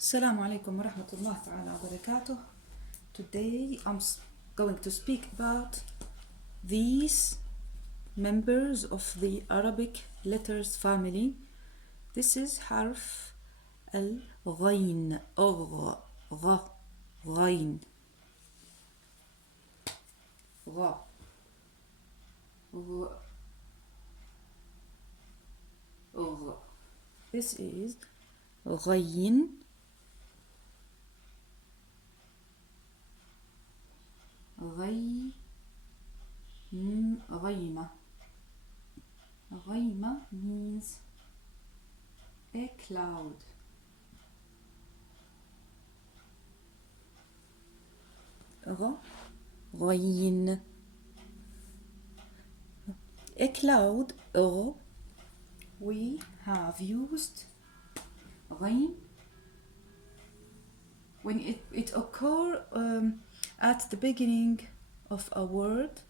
Assalamu alaikum wa rahmatullahi wa barakatuh. Today I'm going to speak about these members of the Arabic letters family. This is حرف الغين غ غ غين غ غ غ. This is غين غيمة. غيمة means a cloud. غين a cloud. We have used غين when it occur at the beginning of a word,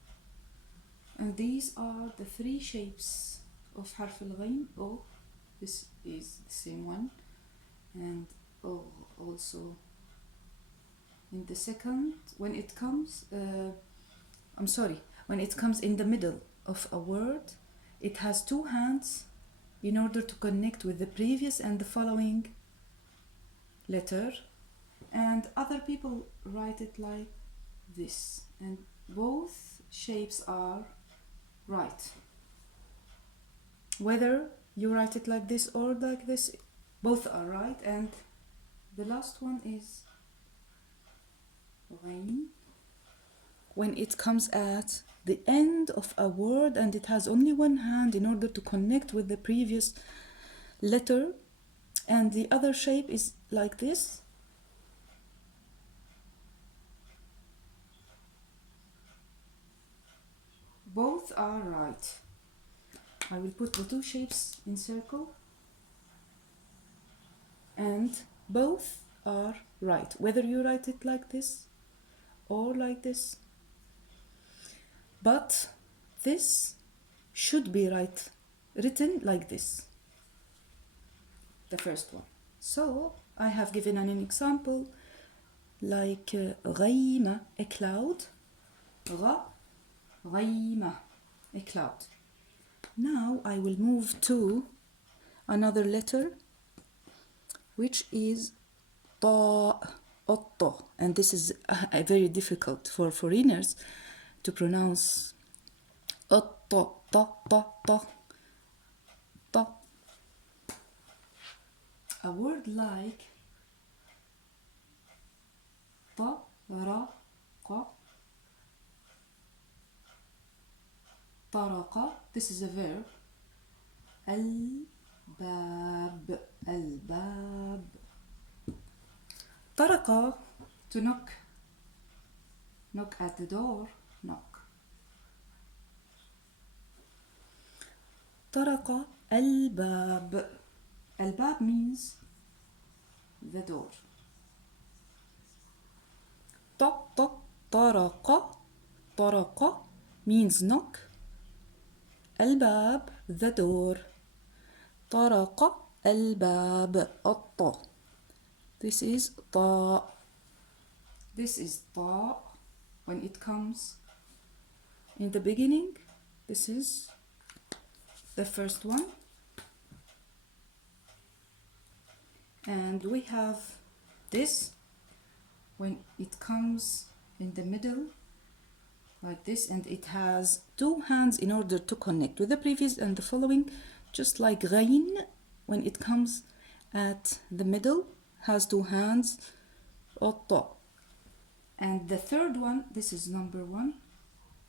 and these are the three shapes of حرف الغين. O, this is the same one, and O also in the second when it comes when it comes in the middle of a word, it has two hands in order to connect with the previous and the following letter, and other people write it like this, and both shapes are right. Whether you write it like this or like this, both are right. And the last one is غين when it comes at the end of a word and it has only one hand in order to connect with the previous letter, and the other shape is like this. Both are right. I will put the two shapes in circle, and both are right, whether you write it like this or like this. But this should be written like this, the first one. So I have given an example like غيمة, a cloud. غيمة, a cloud. Now I will move to another letter, which is طاء, otto, and this is very difficult for foreigners to pronounce. otto, ta, ta, ta, ta. A word like طرق, طرق, this is a verb. الباب, الباب. طرق, to knock, knock at the door, knock. طرق الباب. الباب means the door. طرق, طرق means knock. الباب, the door. طرق الباب, الطاء. This is طاء. This is طاء when it comes in the beginning. This is the first one. And we have this when it comes in the middle like this, and it has two hands in order to connect with the previous and the following, just like غين when it comes at the middle, has two hands. otto. And the third one, this is number 1,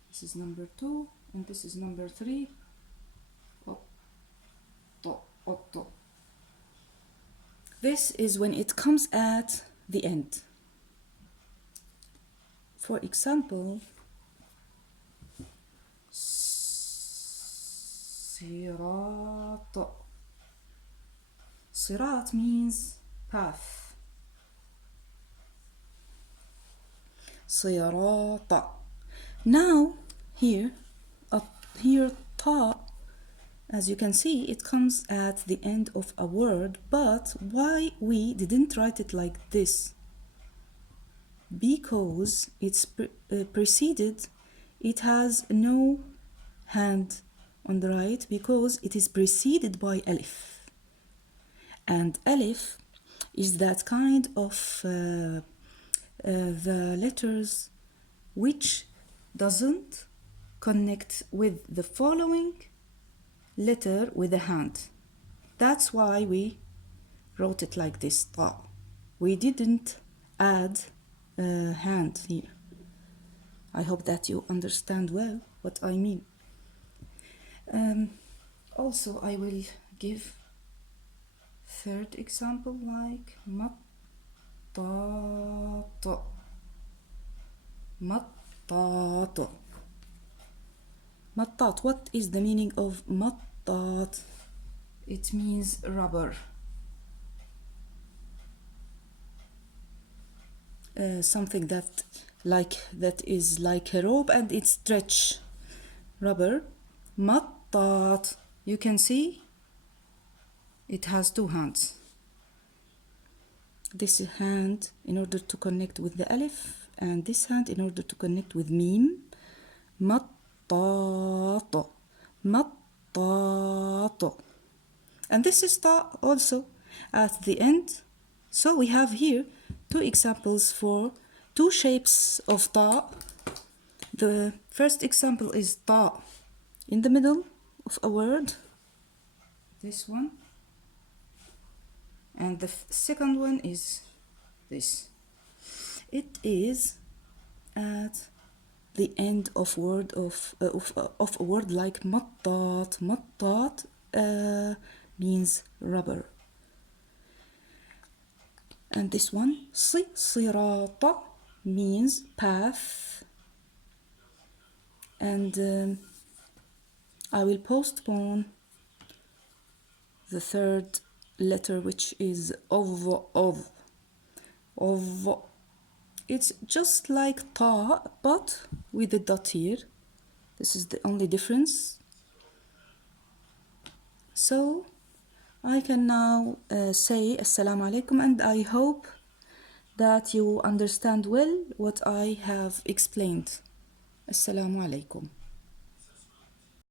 this is number 2, and this is number 3. otto, otto. This is when it comes at the end. For example, صراط. صراط means path. صراط. Now here ta As you can see, it comes at the end of a word, but why we didn't write it like this? Because it's preceded, it has no hand on the right because it is preceded by alif. And alif is that kind of the letters which doesn't connect with the following letter with a hand. That's why we wrote it like this, ta. We didn't add a hand here. I hope that you understand well what I mean. Also, I will give third example like mattata. Mattat. Mattat. What is the meaning of mattat? It means rubber. Something that is like a rope and it stretch. Rubber. Mattat. You can see it has two hands. This hand in order to connect with the alif, and this hand in order to connect with mim. Mattat. Mattat. And this is ta also at the end. So we have here two examples for two shapes of ta. The first example is ta in the middle of a word, this one, and the second one is this. It is at the end of word of a word like mattat. Mattat means rubber. And this one, sirata, means path. And I will postpone the third letter, which is of. It's just like ta, but with a dot here. This is the only difference. So I can now say Assalamu alaikum, and I hope that you understand well what I have explained. Assalamu alaikum.